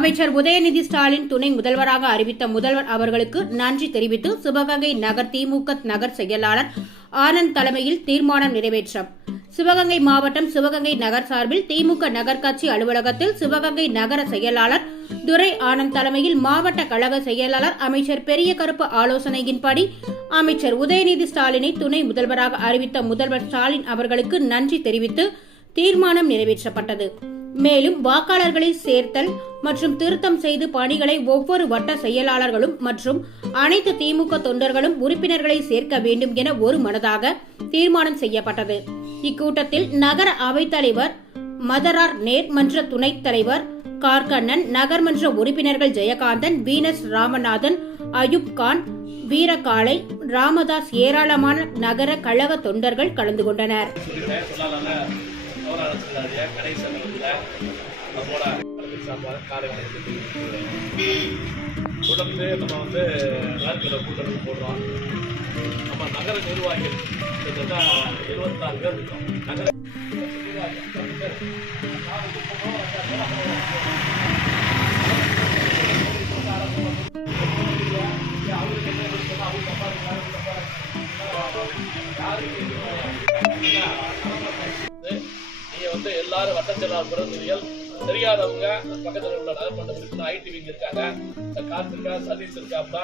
அமைச்சர் உதயநிதி ஸ்டாலின் துணை முதல்வராக அறிவித்த முதல்வர் அவர்களுக்கு நன்றி தெரிவித்து சிவகங்கை நகர் திமுக நகர் செயலாளர் ஆனந்த் தலைமையில் தீர்மானம் நிறைவேற்றம். சிவகங்கை மாவட்டம் சிவகங்கை நகர் சார்பில் திமுக நகர் கட்சி அலுவலகத்தில் சிவகங்கை நகர செயலாளர் துரை ஆனந்த் தலைமையில் மாவட்ட கழக செயலாளர் அமைச்சர் பெரிய கருப்பு ஆலோசனையின்படி அமைச்சர் உதயநிதி ஸ்டாலினை துணை முதல்வராக அறிவித்த முதல்வர் ஸ்டாலின் அவர்களுக்கு நன்றி தெரிவித்து தீர்மானம் நிறைவேற்றப்பட்டது. மேலும் வாக்காளர்களை சேர்த்தல் மற்றும் திருத்தம் செய்து பணிகளை ஒவ்வொரு வட்ட செயலாளர்களும் மற்றும் அனைத்து திமுக தொண்டர்களும் உறுப்பினர்களை சேர்க்க வேண்டும் என ஒரு மனதாக தீர்மானம் செய்யப்பட்டது. இக்கூட்டத்தில் நகர அவைத்தலைவர் மதரார் நேர்மன்ற துணைத் தலைவர் கார்கண்ணன் நகர்மன்ற உறுப்பினர்கள் ஜெயகாந்தன் வீனஸ் ராமநாதன் அயூப் கான் வீரகாளை ராமதாஸ் ஏராளமான நகர கழக தொண்டர்கள் கலந்து கொண்டனர். சொல்லிட்டேன் கடை கவர்னர் நம்மளோட கணேசன் இல்லை அரசியல் சார்பாக காலை வணக்கத்தை தொடர்ந்து நம்ம வந்து நகர்ப்புற கூட்டணி போடுறோம். நம்ம நகர நிர்வாகிகள் கிட்டத்தட்ட இருபத்தாறு பேர் இருக்கோம். நகர நிர்வாகிகள் வந்து எல்லாரும் வட்டச்செயலாளர் பிரதிநிதிகள் தெரியாதவங்க பக்கத்தில் உள்ள நகர்மன்ற உறுப்பினர் ஐடிவிங்க இருக்காங்க. இந்த கார்த்திகா சதீஷ் இருக்காப்பா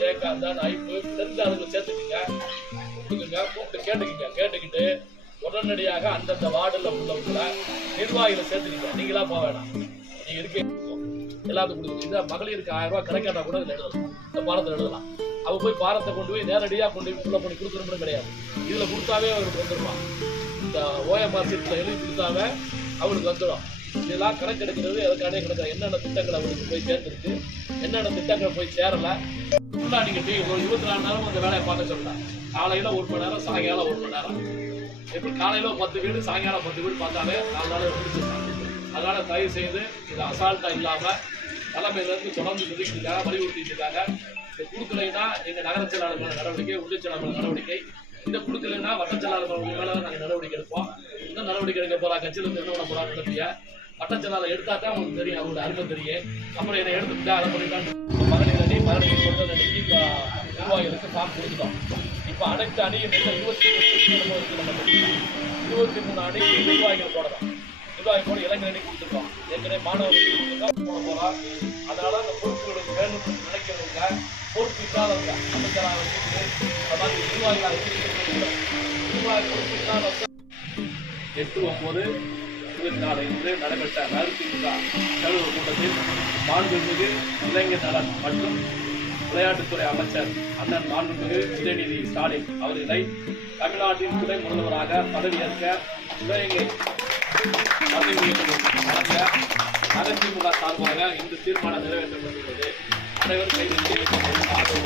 ஜெயகாந்தன் ஐப்பு தெரிஞ்ச ஆளுங்களை சேர்த்துக்கீங்க. கூப்பிட்டுக்குங்க கூப்பிட்டு கேட்டுக்கிங்க. கேட்டுக்கிட்டு உடனடியாக அந்தந்த வார்டில் உள்ளவங்களை நிர்வாகிகளை சேர்த்துக்கிங்க. நீங்களா போக வேணாம். நீங்க இருக்க. எல்லாத்துக்கும் கொடுக்குது இதை மகளிருக்கு ஆயிரம் ரூபாய் கிடைக்காட்டா கூட இதில் எழுதலாம். இந்த பாடத்தில் எழுதலாம். அவ போய் பாரத்தை கொண்டு போய் நேரடியாக கொண்டு போய் உள்ள பண்ணி கொடுத்துருன்னு கிடையாது. இதில் கொடுத்தாவே அவருக்கு வந்துடுவான் இந்த ஓஎம்ஆர் சீட்டில் எழுதி கொடுத்தாவே அவனுக்கு வந்துடும். இதெல்லாம் கணக்கெடுக்கிறது எதுக்கான கணக்கு என்னென்ன திட்டங்கள் அவனுக்கு போய் சேர்ந்துருக்கு? என்னென்ன திட்டங்கள் போய் சேரல? ஃபுல்லாக நீங்கள் ஒரு இருபத்தி நாலு நேரம் அந்த வேலையை பார்க்க சொல்லலாம் காலையில் ஒரு மணி நேரம் சாயங்காலம் ஒரு மணி நேரம். எப்படி காலையில் பத்து வீடு சாயங்காலம் பத்து வீடு பார்த்தாலே நாலு நாள் முடிச்சிருக்காங்க அதனால தயவு செய்து இது அசால்ட்டா இல்லாம தலைமையிலேருந்து தொடர்ந்து நிதிக்கிறாங்க வலியுறுத்திட்டு இருக்காங்க. இது கொடுக்கலைன்னா எங்க நகர செயலாளர் நடவடிக்கை உள்ள நடவடிக்கை இதை கொடுக்கலன்னா வட்டச்செயலாளர் மேலே மேல நாங்கள் நடவடிக்கை எடுப்போம். இந்த நடவடிக்கை எடுக்க போறா கட்சியில இருந்து என்ன பண்ண போறா நடத்திய வட்ட செயலாளர் எடுத்தா தான் உங்களுக்கு தெரியும் அவங்களோட அருமை தெரியும். அப்புறம் இதை எடுத்துக்கிட்டா அதை பண்ணிட்டான் மகளிர் அணி மகளிர் கொண்ட அன்னைக்கு இப்போ நிர்வாகிகளுக்கு ஃபார்ம் கொடுத்துட்டோம் இப்போ அனைத்து அணியும் இருபத்தி மூணு இருபத்தி மூணு அணிக்கு நிர்வாகிகள் போடலாம். நிர்வாகி போட இளைஞரணி கொடுத்துருக்கோம். ஏற்கனவே மாணவர்களுக்கு போட போகிறோம் அதனால அந்த பொறுப்புகளுக்கு வேணும்னு நினைக்கிறவங்க பொறுப்பு இல்லாதவங்க அமைச்சராக வச்சுட்டு எட்டு ஒன்பது இருபத்தி நாலு இன்று நடைபெற்ற நறுத்திமுக கழுவு கூட்டத்தில் மாண்புமிகு இளைஞர் நலன் மற்றும் விளையாட்டுத்துறை அமைச்சர் அண்ணன் மாண்புமிகு உதயநிதி ஸ்டாலின் அவர்களை தமிழ்நாட்டின் துணை முதல்வராக பதவியேற்க சிவகங்கை வழங்க அதிமுக சார்பாக இந்த தீர்மானம் நிறைவேற்றப்பட்டுள்ளது. அனைவரும் கைது